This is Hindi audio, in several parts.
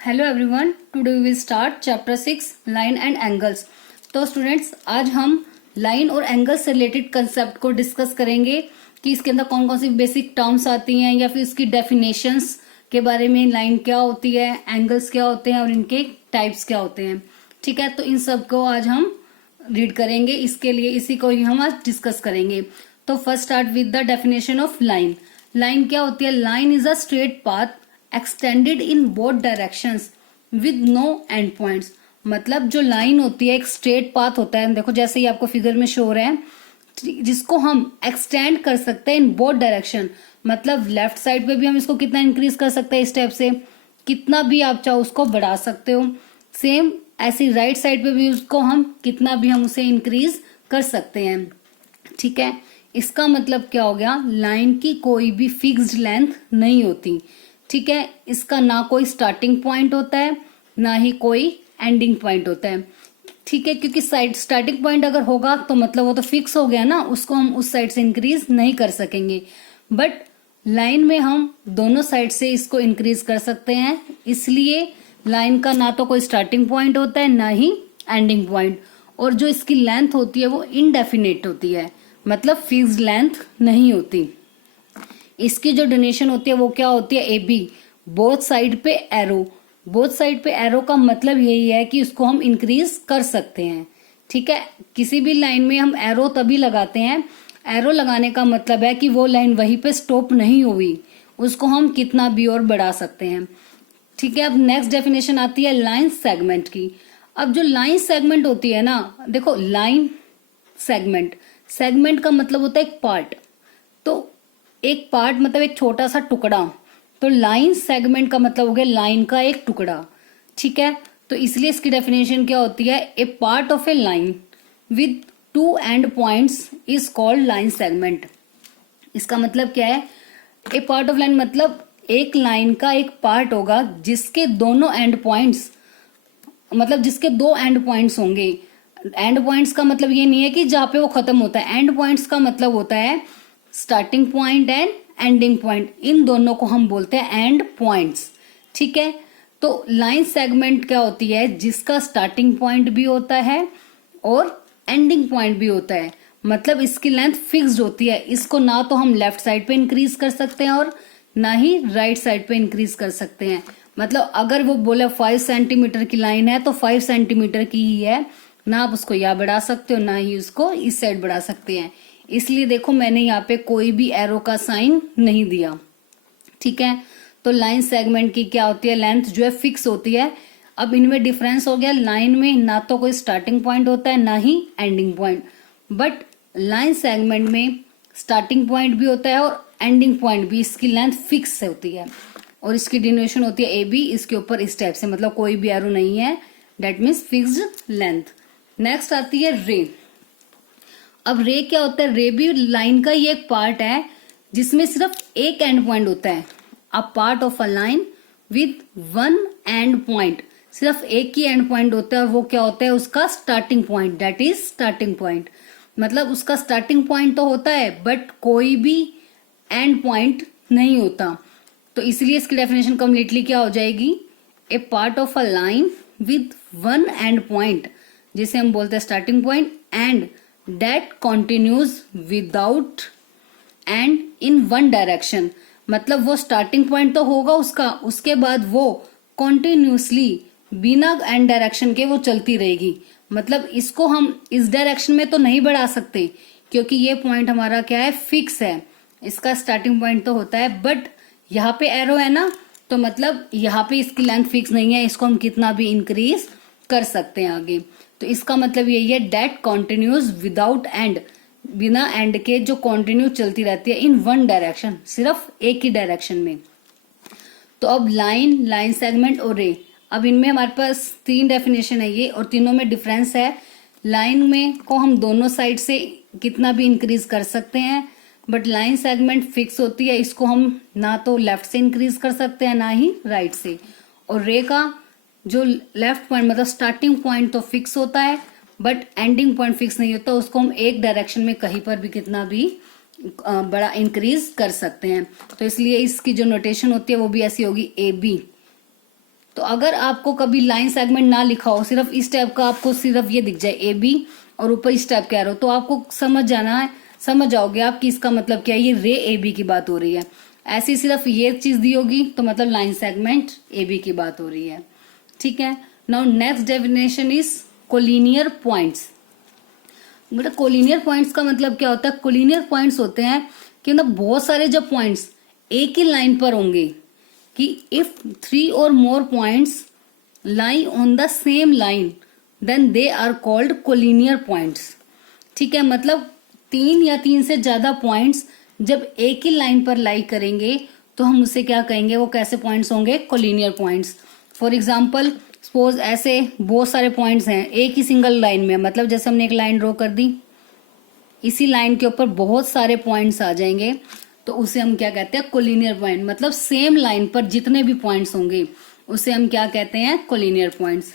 Hello everyone, today we will start chapter 6 line and angles. तो स्टूडेंट्स, आज हम लाइन और एंगल से रिलेटेड कंसेप्ट को डिस्कस करेंगे कि इसके अंदर कौन कौन सी बेसिक टर्म्स आती हैं या फिर इसकी डेफिनेशंस के बारे में, लाइन क्या होती है, एंगल्स क्या होते हैं और इनके टाइप्स क्या होते हैं। ठीक है, तो इन सब को आज हम रीड करेंगे। इसके लिए इसी को ही हम आज डिस्कस करेंगे। तो first start with the definition of line. Line क्या होती है? Line is a straight path extended in both directions with no end points. मतलब जो लाइन होती है एक स्ट्रेट पाथ होता है, देखो जैसे ही आपको फिगर में शो हो रहा है, जिसको हम एक्सटेंड कर सकते हैं इन बोथ डायरेक्शन। मतलब लेफ्ट साइड पे भी हम इसको कितना इंक्रीज कर सकते हैं, इस टाइप से कितना भी आप चाहो उसको बढ़ा सकते हो। सेम ऐसी राइट साइड पे भी उसको हम कितना भी हम उसे इंक्रीज कर सकते हैं। ठीक है, इसका मतलब क्या हो गया? लाइन की कोई भी फिक्स्ड लेंथ नहीं होती। ठीक है, इसका ना कोई स्टार्टिंग पॉइंट होता है ना ही कोई एंडिंग पॉइंट होता है। ठीक है, क्योंकि साइड स्टार्टिंग पॉइंट अगर होगा तो मतलब वो तो फिक्स हो गया ना, उसको हम उस साइड से इंक्रीज नहीं कर सकेंगे। बट लाइन में हम दोनों साइड से इसको इंक्रीज कर सकते हैं, इसलिए लाइन का ना तो कोई स्टार्टिंग पॉइंट होता है ना ही एंडिंग पॉइंट। और जो इसकी लेंथ होती है वो इनडेफिनेट होती है, मतलब फिक्स्ड लेंथ नहीं होती। इसकी जो डोनेशन होती है वो क्या होती है? ए बी, बोथ साइड पे एरो। बोथ साइड पे एरो का मतलब यही है कि उसको हम इंक्रीज कर सकते हैं। ठीक है, किसी भी लाइन में हम एरो तभी लगाते हैं, एरो लगाने का मतलब है कि वो लाइन वहीं पे स्टॉप नहीं हुई, उसको हम कितना भी और बढ़ा सकते हैं। ठीक है, अब नेक्स्ट डेफिनेशन आती है लाइन सेगमेंट की। अब जो लाइन सेगमेंट होती है ना, देखो लाइन सेगमेंट, सेगमेंट का मतलब होता है एक पार्ट। तो एक पार्ट मतलब एक छोटा सा टुकड़ा, तो लाइन सेगमेंट का मतलब हो गया लाइन का एक टुकड़ा। ठीक है, तो इसलिए इसकी डेफिनेशन क्या होती है? A part of a line with two end points is called line segment. इसका मतलब क्या है? ए पार्ट ऑफ लाइन मतलब एक लाइन का एक पार्ट होगा जिसके दोनों एंड पॉइंट्स, मतलब जिसके दो एंड पॉइंट्स होंगे। एंड पॉइंट्स का मतलब ये नहीं है कि जहां पे वो खत्म होता है, एंड पॉइंट्स का मतलब होता है starting point and ending point, इन दोनों को हम बोलते हैं एंड पॉइंट्स। ठीक है, तो लाइन सेगमेंट क्या होती है? जिसका स्टार्टिंग पॉइंट भी होता है और एंडिंग पॉइंट भी होता है, मतलब इसकी लेंथ फिक्स्ड होती है। इसको ना तो हम लेफ्ट साइड पे इंक्रीज कर सकते हैं और ना ही राइट साइड पे इंक्रीज कर सकते हैं। मतलब अगर वो बोले 5 सेंटीमीटर की लाइन है तो 5 सेंटीमीटर की ही है, ना आप उसको या बढ़ा सकते हो ना ही उसको इस साइड बढ़ा सकते हैं। इसलिए देखो मैंने यहाँ पे कोई भी एरो का साइन नहीं दिया। ठीक है, तो लाइन सेगमेंट की क्या होती है? लेंथ जो है फिक्स होती है। अब इनमें डिफरेंस हो गया, लाइन में ना तो कोई स्टार्टिंग पॉइंट होता है ना ही ending point, but line segment में स्टार्टिंग पॉइंट भी होता है और एंडिंग पॉइंट भी। इसकी लेंथ फिक्स होती है और इसकी डिनोशन होती है ए बी, इसके ऊपर इस टाइप से, मतलब कोई भी एरो नहीं है, that means fixed length. Next आती है रे। अब रे क्या होता है? रे भी लाइन का ही एक पार्ट है जिसमें सिर्फ एक एंड पॉइंट होता है। A part of a line with one end point, सिर्फ एक ही एंड पॉइंट होता है और वो क्या होता है? उसका starting point, that is starting point. मतलब उसका स्टार्टिंग पॉइंट तो होता है बट कोई भी एंड पॉइंट नहीं होता। तो इसलिए इसकी डेफिनेशन कम्प्लीटली क्या हो जाएगी? A part of a line with one end point, जिसे हम बोलते हैं starting point, and that continues without and in one direction। मतलब वो स्टार्टिंग पॉइंट तो होगा उसका, उसके बाद वो कॉन्टिन्यूसली बिना एंड डायरेक्शन के वो चलती रहेगी। मतलब इसको हम इस डायरेक्शन में तो नहीं बढ़ा सकते क्योंकि ये पॉइंट हमारा क्या है? फिक्स है। इसका स्टार्टिंग पॉइंट तो होता है बट यहाँ पे एरो है ना, तो मतलब यहाँ पे इसकी लेंथ फिक्स नहीं है, इसको हम कितना भी इंक्रीज कर सकते हैं आगे। तो इसका मतलब यही है डेट कॉन्टिन्यूज विदाउट एंड, बिना एंड के जो कॉन्टिन्यू चलती रहती है इन वन डायरेक्शन, सिर्फ एक ही डायरेक्शन में। तो अब लाइन, लाइन सेगमेंट और रे, अब इनमें हमारे पास तीन डेफिनेशन है ये, और तीनों में डिफरेंस है। लाइन में को हम दोनों साइड से कितना भी इंक्रीज कर सकते हैं, बट लाइन सेगमेंट फिक्स होती है, इसको हम ना तो लेफ्ट से इंक्रीज कर सकते हैं ना ही राइट से। और रे का जो लेफ्ट पॉइंट मतलब स्टार्टिंग पॉइंट तो फिक्स होता है बट एंडिंग पॉइंट फिक्स नहीं होता, उसको हम एक डायरेक्शन में कहीं पर भी कितना भी बड़ा इंक्रीज कर सकते हैं। तो इसलिए इसकी जो नोटेशन होती है वो भी ऐसी होगी ए बी। तो तो अगर आपको कभी लाइन सेगमेंट ना लिखा हो, सिर्फ इस टाइप का आपको सिर्फ ये दिख जाए ए बी और ऊपर इस टाइप का एरो, तो आपको समझ जाओगे आप कि इसका मतलब क्या है, ये रे ए बी की बात हो रही है। ऐसी सिर्फ ये चीज दी होगी तो मतलब लाइन सेगमेंट ए बी की बात हो रही है। ठीक है। Now next definition is collinear points. बेटा कोलिनियर पॉइंट्स का मतलब क्या होता है? कोलिनियर पॉइंट्स होते हैं कि मतलब बहुत सारे जब पॉइंट्स एक ही लाइन पर होंगे, कि if 3 or more points lie on the same line then they are called collinear points। ठीक है, मतलब 3 या 3 से ज्यादा पॉइंट्स जब एक ही लाइन पर लाई करेंगे तो हम उसे क्या कहेंगे, वो कैसे पॉइंट्स होंगे? Collinear points. For example suppose ऐसे बहुत सारे पॉइंट्स हैं एक ही सिंगल लाइन में, मतलब जैसे हमने एक लाइन ड्रॉ कर दी, इसी लाइन के ऊपर बहुत सारे पॉइंट्स आ जाएंगे तो उसे हम क्या कहते हैं? Collinear point. मतलब सेम लाइन पर जितने भी पॉइंट्स होंगे उसे हम क्या कहते हैं? Collinear points.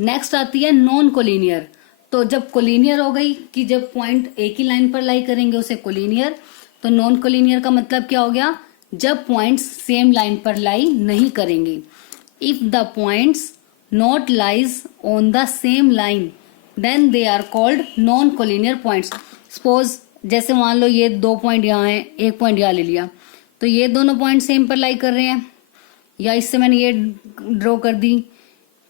नेक्स्ट आती है नॉन कोलिनियर। तो जब कोलिनियर हो गई कि जब पॉइंट एक ही लाइन पर लाई करेंगे उसे कोलिनियर, तो नॉन कोलिनियर का मतलब क्या हो गया? जब पॉइंट्स सेम लाइन पर लाई नहीं करेंगे। If the points not lies on the same line then they are called non collinear points. Suppose जैसे मान लो ये 2 पॉइंट यहाँ है, एक पॉइंट यहाँ ले लिया, तो ये दोनों पॉइंट सेम पर लाई कर रहे हैं, या इससे मैंने ये ड्रॉ कर दी,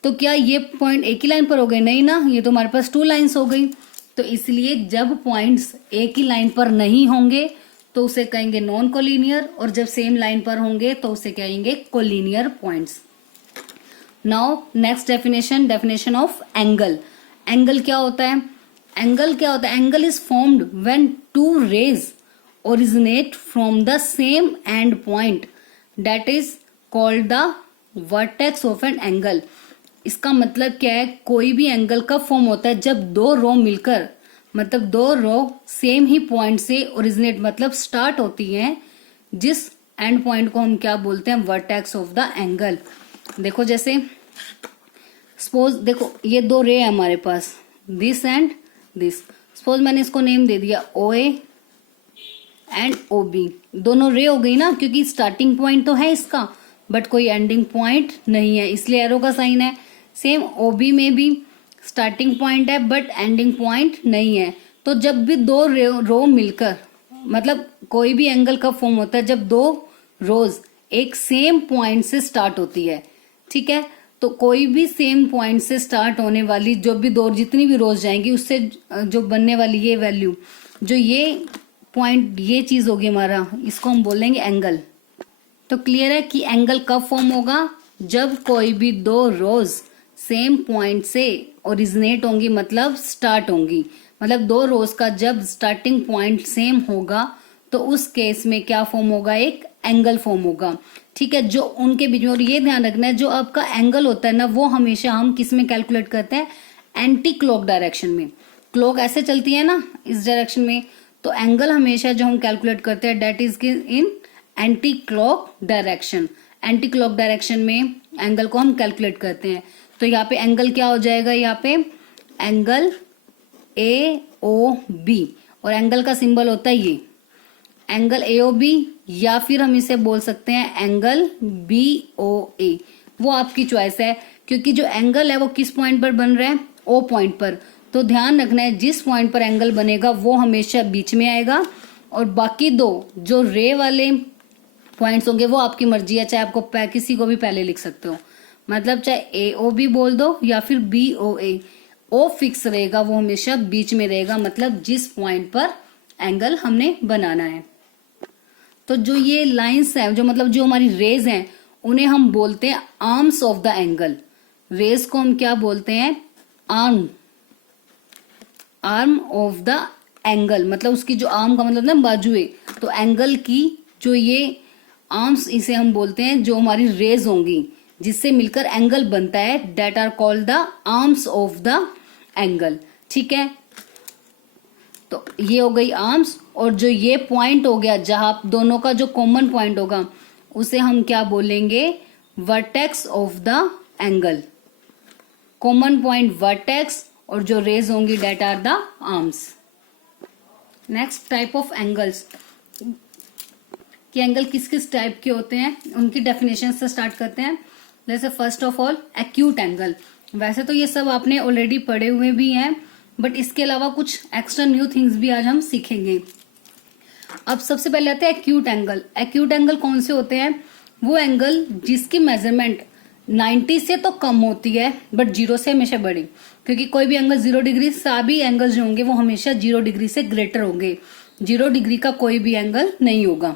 तो क्या ये पॉइंट एक ही लाइन पर हो गए? नहीं ना, ये तो हमारे पास 2 लाइन्स हो गई। तो इसलिए जब पॉइंट्स एक ही लाइन पर नहीं होंगे तो उसे कहेंगे नॉन कोलिनियर, और जब सेम लाइन पर होंगे तो उसे कहेंगे collinear points. Now next definition of angle. Angle क्या होता है? Angle is formed when 2 rays originate from the same end point, that is called the vertex of an angle. इसका मतलब क्या है? कोई भी एंगल कब फॉर्म होता है? जब 2 रो मिलकर, मतलब 2 रो सेम ही पॉइंट से ओरिजिनेट मतलब स्टार्ट होती हैं, जिस एंड पॉइंट को हम क्या बोलते हैं? Vertex of the angle. देखो जैसे सपोज देखो ये 2 रे है हमारे पास, दिस एंड दिस। सपोज मैंने इसको नेम दे दिया ओ ए एंड ओ बी। दोनों रे हो गई ना, क्योंकि स्टार्टिंग पॉइंट तो है इसका बट कोई एंडिंग पॉइंट नहीं है, इसलिए एरो का साइन है। सेम ओ बी में भी स्टार्टिंग पॉइंट है बट एंडिंग पॉइंट नहीं है। तो जब भी 2 रो मिलकर, मतलब कोई भी एंगल कब फॉर्म होता है? जब 2 रोज एक सेम पॉइंट से स्टार्ट होती है। ठीक है, तो कोई भी सेम पॉइंट से स्टार्ट होने वाली जो भी जितनी भी रोज जाएंगी उससे जो बनने वाली ये वैल्यू, जो ये पॉइंट, ये चीज होगी हमारा, इसको हम बोलेंगे एंगल। तो क्लियर है कि एंगल कब फॉर्म होगा? जब कोई भी 2 रोज सेम पॉइंट से ओरिजिनेट होंगी, मतलब स्टार्ट होंगी, मतलब 2 रोज का जब स्टार्टिंग पॉइंट सेम होगा तो उस केस में क्या फॉर्म होगा? एक एंगल फॉर्म होगा। ठीक है, जो उनके बीच में, और ये ध्यान रखना है जो आपका एंगल होता है ना, वो हमेशा हम किस में कैलकुलेट करते हैं? एंटी क्लॉक डायरेक्शन में। क्लॉक ऐसे चलती है ना इस डायरेक्शन में, तो एंगल हमेशा जो हम कैलकुलेट करते हैं that is in anti clock direction. Anti clock direction में एंगल को हम कैलकुलेट करते हैं। तो यहाँ पे एंगल क्या हो जाएगा? यहाँ पे एंगल ए ओ बी, और एंगल का सिंबल होता है ये एंगल ए ओ बी, या फिर हम इसे बोल सकते हैं एंगल बी ओ ए। वो आपकी चॉइस है, क्योंकि जो एंगल है वो किस पॉइंट पर बन रहा है? ओ पॉइंट पर। तो ध्यान रखना है जिस पॉइंट पर एंगल बनेगा वो हमेशा बीच में आएगा, और बाकी 2 जो रे वाले पॉइंट्स होंगे वो आपकी मर्जी है, चाहे आपको किसी को भी पहले लिख सकते हो, मतलब चाहे ए ओ बी बोल दो या फिर बी ओ ए। ओ फिक्स रहेगा, वो हमेशा बीच में रहेगा, मतलब जिस पॉइंट पर एंगल हमने बनाना है। तो जो ये लाइंस है, जो मतलब जो हमारी रेज हैं, उन्हें हम बोलते हैं arms of the angle. Rays को हम क्या बोलते हैं? आर्म ऑफ द एंगल, मतलब उसकी जो आर्म का मतलब ना बाजुए, तो एंगल की जो ये आर्म्स, इसे हम बोलते हैं जो हमारी रेज होंगी जिससे मिलकर एंगल बनता है, that are called the arms of the angle. ठीक है, तो ये हो गई आर्म्स, और जो ये पॉइंट हो गया जहां दोनों का जो कॉमन पॉइंट होगा उसे हम क्या बोलेंगे? Vertex of the angle. Common point vertex, और जो रेज होंगी that are the arms. Next type of angles, कि एंगल किस किस टाइप के होते हैं, उनकी डेफिनेशन से स्टार्ट करते हैं। जैसे first of all acute angle. वैसे तो ये सब आपने ऑलरेडी पढ़े हुए भी हैं, बट इसके अलावा कुछ एक्स्ट्रा न्यू थिंग्स भी आज हम सीखेंगे। अब सबसे पहले आते हैं एक्यूट एंगल। एक्यूट एंगल कौन से होते हैं? वो एंगल जिसकी मेजरमेंट 90 से तो कम होती है बट 0 से हमेशा बड़ी, क्योंकि कोई भी एंगल 0 डिग्री, सभी एंगल जो होंगे वो हमेशा 0 डिग्री से ग्रेटर होंगे। 0 डिग्री का कोई भी एंगल नहीं होगा।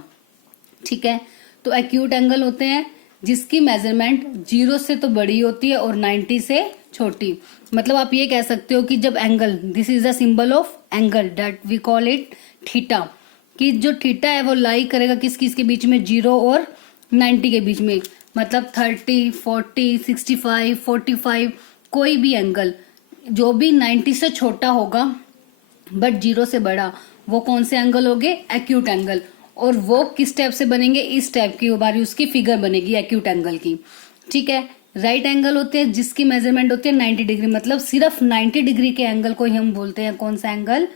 ठीक है, तो एक्यूट एंगल होते हैं जिसकी मेजरमेंट 0 से तो बड़ी होती है और 90 से छोटी। मतलब आप ये कह सकते हो कि जब angle, this is the symbol of angle that we call it theta, कि जो थीटा है वो लाई करेगा किस किस के बीच में, 0 और 90 के बीच में। मतलब 30, 40, 65, 45, कोई भी एंगल जो भी 90 से छोटा होगा बट 0 से बड़ा, वो कौन से एंगल हो गए? Acute angle. और वो किस टाइप से बनेंगे? इस टाइप की हमारी उसकी फिगर बनेगी एक्यूट एंगल की। ठीक है, राइट एंगल होते हैं जिसकी मेजरमेंट होती है 90 डिग्री, मतलब सिर्फ 90 डिग्री के एंगल को ही हम बोलते हैं कौन सा एंगल?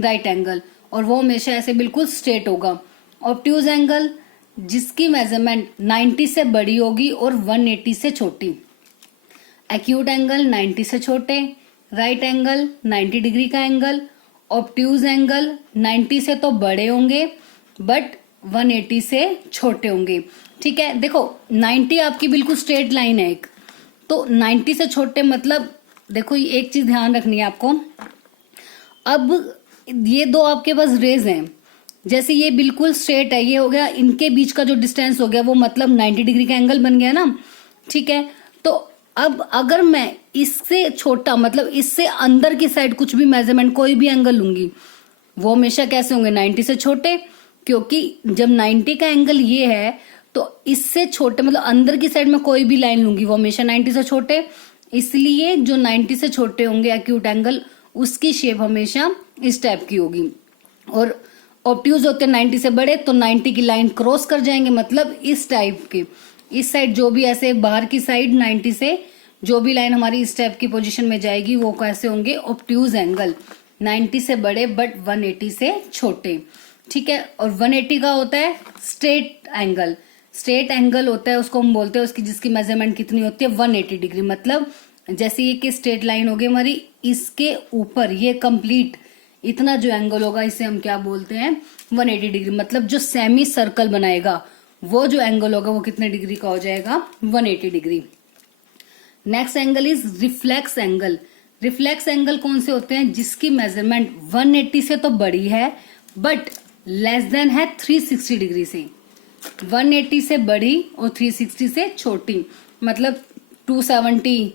Right angle. और वो हमेशा ऐसे बिल्कुल स्ट्रेट होगा। ऑब्ट्यूज एंगल जिसकी मेजरमेंट 90 से बड़ी होगी और 180 से छोटी। एक्यूट एंगल 90 से छोटे, राइट एंगल 90 डिग्री का एंगल, ऑब्ट्यूज एंगल 90 से तो बड़े होंगे बट 180 से छोटे होंगे। ठीक है, देखो 90 आपकी बिल्कुल स्ट्रेट लाइन है एक, तो 90 से छोटे मतलब देखो ये एक चीज ध्यान रखनी है आपको। अब ये दो आपके पास रेज हैं, जैसे ये बिल्कुल स्ट्रेट है, ये हो गया, इनके बीच का जो डिस्टेंस हो गया वो मतलब 90 डिग्री का एंगल बन गया ना। ठीक है, तो अब अगर मैं इससे छोटा मतलब इससे अंदर की साइड कुछ भी मेजरमेंट कोई भी एंगल लूंगी, वो हमेशा कैसे होंगे? 90 से छोटे, क्योंकि जब 90 का एंगल ये है तो इससे छोटे मतलब अंदर की साइड में कोई भी लाइन लूंगी वो हमेशा 90 से छोटे। इसलिए जो 90 से छोटे होंगे एक्यूट एंगल, उसकी शेप हमेशा इस टाइप की होगी। और ऑब्ट्यूज होते हैं 90 से बड़े, तो 90 की लाइन क्रॉस कर जाएंगे, मतलब इस टाइप के। इस साइड जो भी ऐसे बाहर की साइड 90 से जो भी लाइन हमारी इस टाइप की पोजीशन में जाएगी वो कैसे होंगे? ऑब्ट्यूज एंगल, 90 से बड़े बट 180 से छोटे। ठीक है, और 180 का होता है स्ट्रेट एंगल। स्ट्रेट एंगल होता है उसको हम बोलते हैं, उसकी जिसकी मेजरमेंट कितनी होती है? 180 डिग्री। मतलब जैसे ये कि स्ट्रेट लाइन होगी हमारी, इसके ऊपर ये कंप्लीट इतना जो एंगल होगा इसे हम क्या बोलते हैं? 180 डिग्री। मतलब जो सेमी सर्कल बनाएगा वो जो एंगल होगा वो कितने डिग्री का हो जाएगा? 180 degree. Next angle is reflex angle. Reflex angle कौन से होते हैं? जिसकी मेजरमेंट 180 से तो बड़ी है बट लेस देन है 360 डिग्री से। 180 से बड़ी और 360 से छोटी, मतलब 270,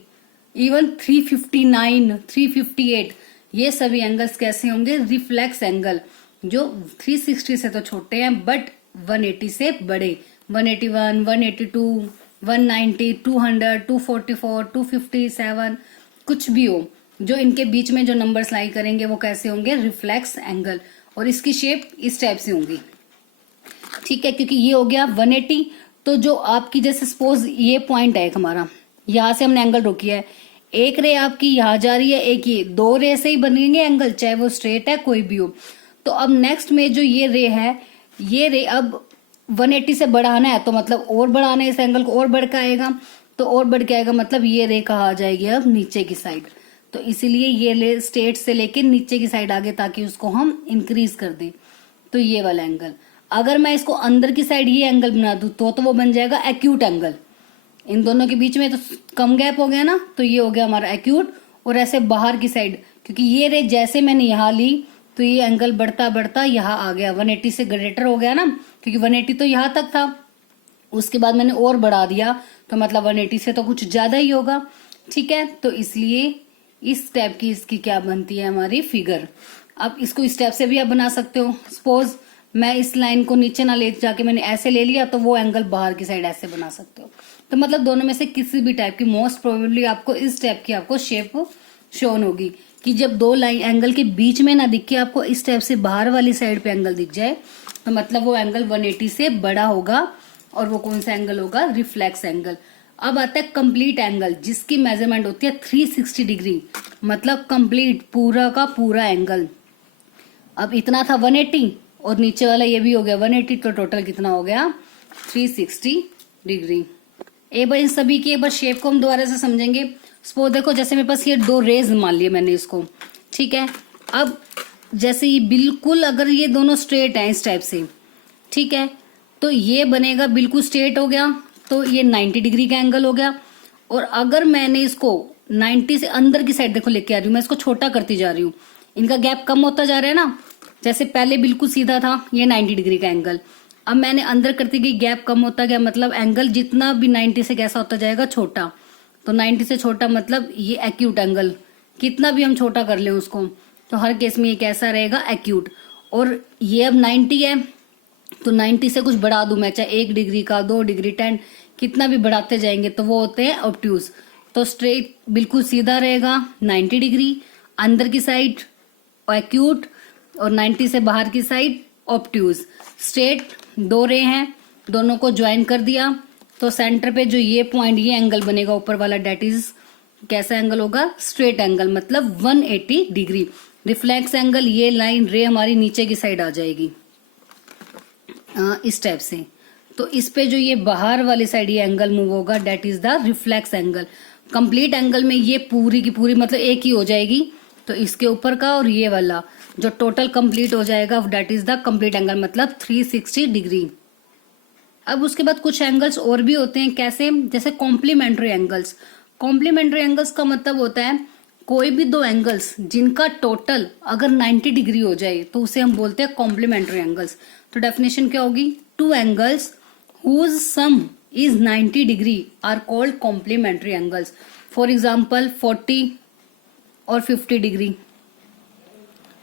इवन 359, 358, ये सभी एंगल्स कैसे होंगे? रिफ्लेक्स एंगल, जो 360 से तो छोटे हैं बट 180 से बड़े। 181, 182, 190, 200, 244, 257, कुछ भी हो, जो इनके बीच में जो नंबर्स लाई करेंगे वो कैसे होंगे? Reflex angle. और इसकी शेप इस टाइप से होंगी। ठीक है, क्योंकि ये हो गया 180, तो जो आपकी जैसे सपोज ये पॉइंट है एक हमारा, यहां से हमने एंगल रोकी है, एक रे आपकी यहां जा रही है, एक ये, दो रे से ही बनेंगे एंगल, चाहे वो स्ट्रेट है कोई भी हो। तो अब नेक्स्ट में जो ये रे है, ये रे अब 180 से बढ़ाना है तो मतलब और बढ़ाना है इस एंगल को, और बढ़ के आएगा, तो और बढ़ के आएगा, मतलब ये रे कहाँ आ जाएगी अब? नीचे की साइड। तो इसीलिए ये ले स्ट्रेट से लेके नीचे की साइड आगे, ताकि उसको हम इंक्रीज कर दें। तो ये वाला एंगल, अगर मैं इसको अंदर की साइड ये एंगल बना दूं तो वो बन जाएगा एक्यूट एंगल। इन दोनों के बीच में तो कम गैप हो गया ना, तो ये हो गया हमारा एक्यूट। और ऐसे बाहर की साइड, क्योंकि ये रे जैसे मैंने यहाँ ली तो ये एंगल बढ़ता बढ़ता यहाँ आ गया, 180 से ग्रेटर हो गया ना, क्योंकि 180 तो यहाँ तक था, उसके बाद मैंने और बढ़ा दिया, तो मतलब 180 से तो कुछ ज्यादा ही होगा। ठीक है, तो इसलिए इस टाइप की इसकी क्या बनती है हमारी फिगर। अब इसको इस टाइप से भी आप बना सकते हो। सपोज मैं इस लाइन को नीचे ना ले जाके मैंने ऐसे ले लिया, तो वो एंगल बाहर की साइड ऐसे बना सकते हो। तो मतलब दोनों में से किसी भी टाइप की, मोस्ट प्रोबेबली आपको इस टाइप की आपको शेप शोन होगी, कि जब दो लाइन एंगल के बीच में ना दिख के आपको इस टाइप से बाहर वाली साइड पे एंगल दिख जाए, तो मतलब वो एंगल 180 से बड़ा होगा। और वो कौन सा एंगल होगा? Reflex angle. अब आता है कंप्लीट एंगल, जिसकी मेजरमेंट होती है 360 डिग्री, मतलब कंप्लीट पूरा का पूरा एंगल। अब इतना था 180 और नीचे वाला ये भी हो गया 180, तो टोटल कितना हो गया? 360 डिग्री। एक बार इन सभी की एक बार शेप को हम दोबारा से समझेंगे। सपोज देखो जैसे मेरे पास ये दो रेज मान लिए मैंने इसको, ठीक है। अब जैसे ये बिल्कुल अगर ये दोनों स्ट्रेट हैं इस टाइप से, ठीक है, तो ये बनेगा बिल्कुल स्ट्रेट हो गया, तो ये 90 डिग्री का एंगल हो गया। और अगर मैंने इसको 90 से अंदर की साइड देखो लेके आ रही हूँ, मैं इसको छोटा करती जा रही हूँ, इनका गैप कम होता जा रहा है ना। जैसे पहले बिल्कुल सीधा था ये 90 डिग्री का एंगल, अब मैंने अंदर करती गई गैप कम होता गया, मतलब एंगल जितना भी 90 से कैसा होता जाएगा, छोटा। तो 90 से छोटा मतलब ये एक्यूट एंगल, कितना भी हम छोटा कर लें उसको तो हर केस में ये कैसा रहेगा, एक्यूट। और ये अब 90 है तो 90 से कुछ बढ़ा दूं मैं, चाहे 1 डिग्री का, 2 डिग्री, 10, कितना भी बढ़ाते जाएंगे तो वो होते हैं ऑब्ट्यूज। तो स्ट्रेट बिल्कुल सीधा रहेगा 90 डिग्री, अंदर की साइड एक्यूट और 90 से बाहर की साइड ऑब्ट्यूज। स्ट्रेट दो रे हैं, दोनों को ज्वाइन कर दिया तो सेंटर पे जो ये पॉइंट, ये एंगल बनेगा ऊपर वाला, डेट इज कैसा एंगल होगा, स्ट्रेट एंगल, मतलब 180 डिग्री। रिफ्लेक्स एंगल, ये लाइन रे हमारी नीचे की साइड आ जाएगी इस टाइप से। तो इस पे जो ये बाहर वाली साइड ये एंगल मूव होगा, that is the reflex angle. Complete angle में ये पूरी की पूरी मतलब एक ही हो जाएगी, तो इसके ऊपर का और ये वाला जो टोटल कंप्लीट हो जाएगा, that is the complete angle, मतलब 360 डिग्री। अब उसके बाद कुछ एंगल्स और भी होते हैं, कैसे, जैसे कॉम्प्लीमेंट्री एंगल्स। कॉम्प्लीमेंट्री एंगल्स का मतलब होता है कोई भी दो एंगल्स जिनका टोटल अगर 90 डिग्री हो जाए तो उसे हम बोलते हैं कॉम्प्लीमेंट्री एंगल्स। तो डेफिनेशन क्या होगी, two angles whose sum is 90 degree are called complementary angles. For example 40 और 50 डिग्री,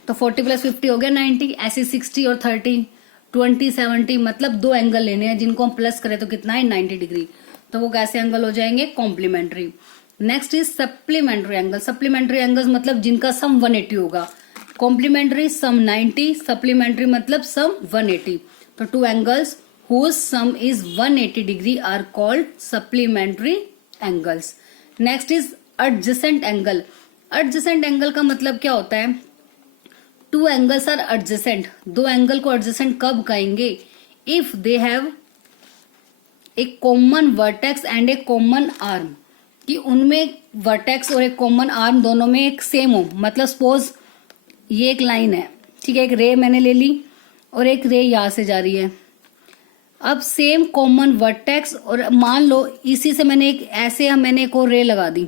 तो 40 प्लस 50 हो गया 90। ऐसे 60 और 30, 20, 70, मतलब दो एंगल लेने हैं जिनको हम प्लस करें तो कितना है, 90 डिग्री। तो वो कैसे एंगल हो जाएंगे, complementary. Next is supplementary angle. Supplementary angles मतलब जिनका सम 180 होगा। कॉम्प्लीमेंट्री सम 90, सप्लीमेंट्री मतलब सम 180। तो two angles whose sum is 180 degree are called supplementary angles. Next is adjacent angle. Adjacent angle का मतलब क्या होता है, टू एंगल्स आर adjacent। दो एंगल को adjacent कब कहेंगे, if they have a common vertex and a common arm, कि उनमें वर्टेक्स और एक कॉमन आर्म दोनों में एक सेम हो। मतलब सपोज ये एक लाइन है, ठीक है, एक रे मैंने ले ली और एक रे यहां से जा रही है। अब सेम कॉमन वर्टेक्स, और मान लो इसी से मैंने एक ऐसे मैंने एक और रे लगा दी,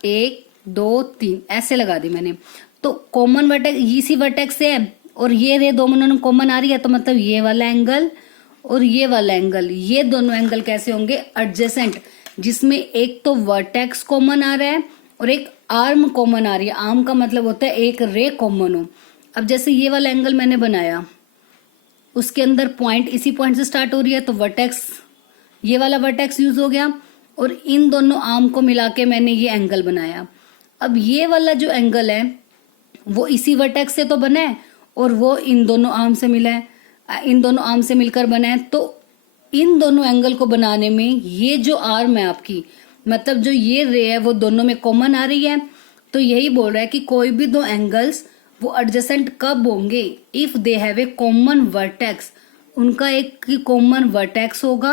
1 2 3 ऐसे लगा दी मैंने, तो कॉमन वर्टेक्स इसी वर्टेक्स से है और ये रे दोनों कॉमन आ रही है, तो मतलब ये वाला एंगल और ये वाला एंगल, ये दोनों एंगल कैसे होंगे, एडजेसेंट, जिसमें एक तो वर्टेक्स कॉमन आ रहा है और एक आर्म कॉमन आ रही है। आर्म का मतलब होता है एक रे कॉमन हो। अब जैसे ये वाला एंगल मैंने बनाया, उसके अंदर पॉइंट इसी पॉइंट से स्टार्ट हो रही है, तो वर्टेक्स, ये वाला वर्टेक्स यूज हो गया और इन दोनों आर्म को मिला के मैंने ये एंगल बनाया। अब ये वाला जो एंगल है वो इसी वर्टेक्स से तो बना है और वो इन दोनों आर्म से मिला है, इन दोनों आर्म से मिलकर बना है। तो इन दोनों एंगल को बनाने में ये जो आर्म है आपकी, मतलब जो ये रे है वो दोनों में कॉमन आ रही है। तो यही बोल रहा है कि कोई भी दो एंगल्स वो एडजेसेंट कब होंगे, if they have a common vertex, उनका एक कॉमन वर्टेक्स होगा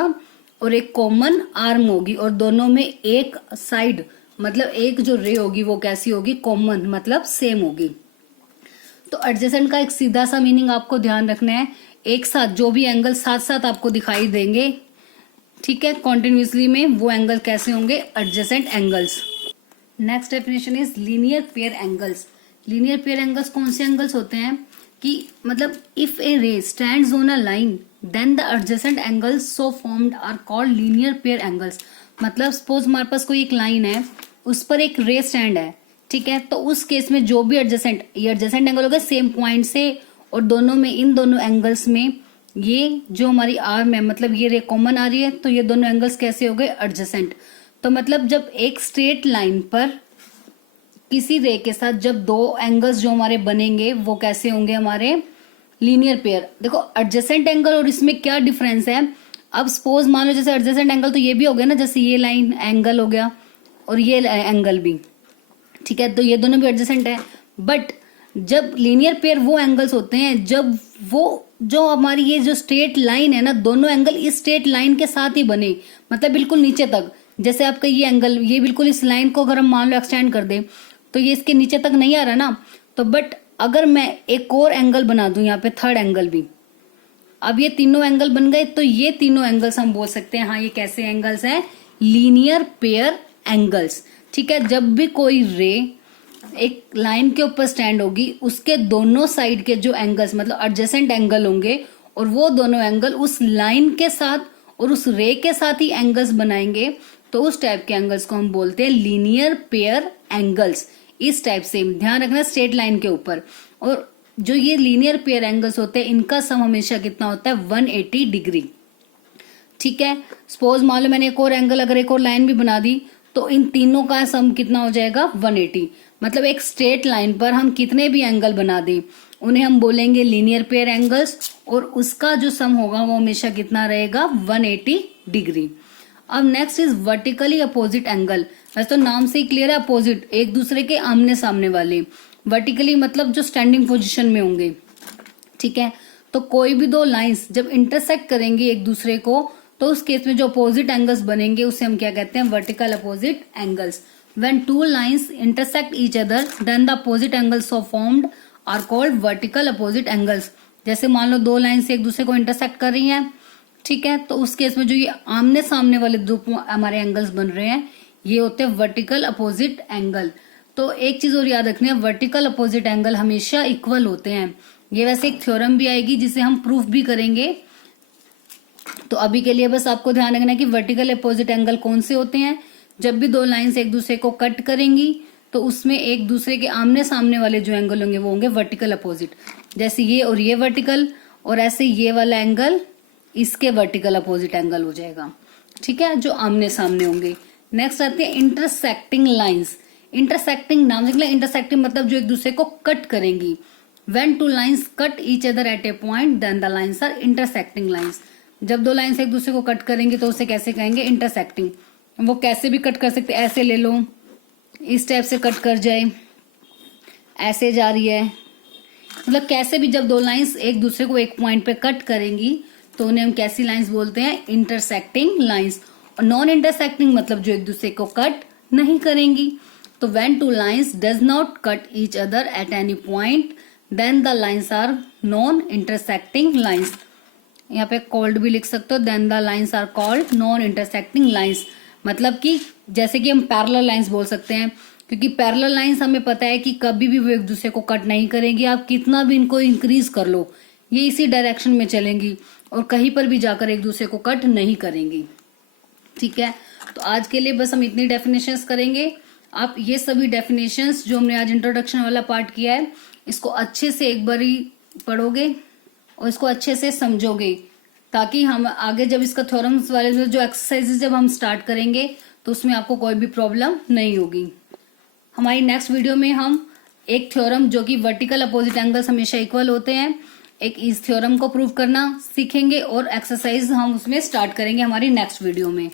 और एक कॉमन आर्म होगी और दोनों में एक साइड, मतलब एक जो रे होगी वो कैसी होगी, कॉमन, मतलब सेम होगी। तो एडजेसेंट का एक सीधा सा मीनिंग आपको ध्यान रखना है, एक साथ जो भी एंगल साथ साथ आपको दिखाई देंगे, ठीक है, कॉन्टिन्यूसली में, वो एंगल कैसे होंगे, adjacent angles. Next definition is linear pair angles. Linear pair angles कौन से एंगल्स होते हैं कि मतलब if a ray stands on a line then the adjacent angles so formed are called linear pair angles. मतलब सपोज हमारे पास कोई एक लाइन है, उस पर एक रे स्टैंड है, ठीक है, तो उस केस में जो भी एडजेसेंट, ये एडजेसेंट एंगल होगा सेम पॉइंट से, और दोनों में, इन दोनों एंगल्स में ये जो हमारी आर्म है, मतलब ये रे कॉमन आ रही है, तो ये दोनों एंगल्स कैसे हो गए, एडजेसेंट। तो मतलब जब एक स्ट्रेट लाइन पर किसी रे के साथ जब दो एंगल्स जो हमारे बनेंगे वो कैसे होंगे, हमारे लीनियर पेयर। देखो एडजेसेंट एंगल और इसमें क्या डिफरेंस है। अब सपोज मान लो जैसे एडजेसेंट एंगल तो ये भी हो गया ना, जैसे ये लाइन एंगल हो गया और ये एंगल भी, ठीक है, तो ये दोनों भी एडजेसेंट है। बट जब लीनियर पेयर वो एंगल्स होते हैं जब वो जो हमारी ये जो स्ट्रेट लाइन है ना, दोनों एंगल इस स्ट्रेट लाइन के साथ ही बने, मतलब बिल्कुल नीचे तक। जैसे आपका ये एंगल, ये बिल्कुल इस लाइन को अगर हम मान लो एक्सटेंड कर दें तो ये इसके नीचे तक नहीं आ रहा ना, तो बट अगर मैं एक और एंगल बना दूं यहाँ पे, थर्ड एंगल भी, अब ये तीनों एंगल बन गए, तो ये तीनों एंगल्स हम बोल सकते हैं हाँ ये कैसे एंगल्स हैं, लीनियर पेयर एंगल्स। ठीक है, जब भी कोई रे एक लाइन के ऊपर स्टैंड होगी, उसके दोनों साइड के जो एंगल्स मतलब एडजेसेंट एंगल होंगे, और वो दोनों एंगल उस लाइन के साथ और उस रे के साथ ही एंगल्स बनाएंगे, तो उस टाइप के एंगल्स को हम बोलते हैं लीनियर पेयर एंगल्स। इस टाइप से ध्यान रखना स्ट्रेट लाइन के ऊपर। और जो ये लीनियर पेयर एंगल्स होते हैं, इनका सम हमेशा कितना होता है, 180 डिग्री। ठीक है, सपोज मान लो मैंने एक और एंगल, अगर एक और लाइन भी बना दी, तो इन तीनों का सम कितना हो जाएगा, 180। मतलब एक स्ट्रेट लाइन पर हम कितने भी एंगल बना दें, उन्हें हम बोलेंगे लीनियर पेयर एंगल्स, और उसका जो सम होगा वो हमेशा कितना रहेगा, 180 डिग्री। अब next is vertically opposite angle. वैसे तो नाम से ही क्लियर है, अपोजिट, एक दूसरे के आमने सामने वाले। वर्टिकली मतलब जो स्टैंडिंग पोजीशन में होंगे। ठीक है, तो कोई भी दो लाइंस जब इंटरसेक्ट करेंगे एक दूसरे को, तो उस केस में जो अपोजिट एंगल्स बनेंगे उसे हम क्या कहते हैं, vertical opposite angles. When two lines intersect each other then the opposite angles so formed are called vertical opposite angles. जैसे मान लो दो लाइंस एक दूसरे को इंटरसेक्ट कर रही हैं, ठीक है, तो उस केस में जो ये आमने सामने वाले दो हमारे एंगल्स बन रहे हैं, ये होते हैं वर्टिकल अपोजिट एंगल। तो एक चीज और याद रखनी है, वर्टिकल अपोजिट एंगल हमेशा इक्वल होते हैं। ये वैसे एक थ्योरम भी आएगी जिसे हम प्रूफ भी करेंगे। तो अभी के लिए बस आपको ध्यान रखना है कि वर्टिकल अपोजिट एंगल कौन से होते हैं, जब भी दो लाइंस एक दूसरे को कट करेंगी तो उसमें एक दूसरे के आमने सामने वाले जो एंगल होंगे वो होंगे वर्टिकल अपोजिट। जैसे ये और ये वर्टिकल, और ऐसे ये वाला एंगल इसके वर्टिकल अपोजिट एंगल हो जाएगा। ठीक है, जो आमने सामने होंगे। नेक्स्ट आते हैं इंटरसेक्टिंग लाइंस। इंटरसेक्टिंग नाम से निकला, इंटरसेक्टिंग मतलब जो एक दूसरे को कट करेंगी। When two lines cut each other at a point then the lines are intersecting lines. जब दो लाइंस एक दूसरे को कट करेंगे तो उसे कैसे कहेंगे, इंटरसेक्टिंग। वो कैसे भी कट कर सकते, ऐसे ले लो, इस टाइप से कट कर जाए, ऐसे जा रही है, मतलब कैसे भी जब दो लाइंस एक दूसरे को एक पॉइंट पे कट करेंगी तो उन्हें हम कैसी लाइंस बोलते हैं, इंटरसेक्टिंग लाइंस। और नॉन इंटरसेक्टिंग मतलब जो एक दूसरे को कट नहीं करेंगी। तो when two lines does not cut each other at any point then the lines are non intersecting lines. यहाँ पे कॉल्ड भी लिख सकते हो, then the lines are called non intersecting lines. मतलब कि जैसे कि हम पैरेलल लाइंस बोल सकते हैं, क्योंकि पैरेलल लाइंस हमें पता है कि कभी भी वो एक दूसरे को कट नहीं करेंगी। आप कितना भी इनको इंक्रीज कर लो, ये इसी डायरेक्शन में चलेंगी और कहीं पर भी जाकर एक दूसरे को कट नहीं करेंगी। ठीक है, तो आज के लिए बस हम इतनी डेफिनेशंस करेंगे। आप ये सभी डेफिनेशंस जो हमने आज इंट्रोडक्शन वाला पार्ट किया है, इसको अच्छे से एक बार पढ़ोगे और इसको अच्छे से समझोगे, ताकि हम आगे जब इसका थ्योरम्स वाले जो एक्सरसाइजेज जब हम स्टार्ट करेंगे तो उसमें आपको कोई भी प्रॉब्लम नहीं होगी। हमारी नेक्स्ट वीडियो में हम एक थ्योरम जो कि वर्टिकल अपोजिट एंगल्स हमेशा इक्वल होते हैं, एक इस थ्योरम को प्रूव करना सीखेंगे और एक्सरसाइज हम उसमें स्टार्ट करेंगे हमारी नेक्स्ट वीडियो में।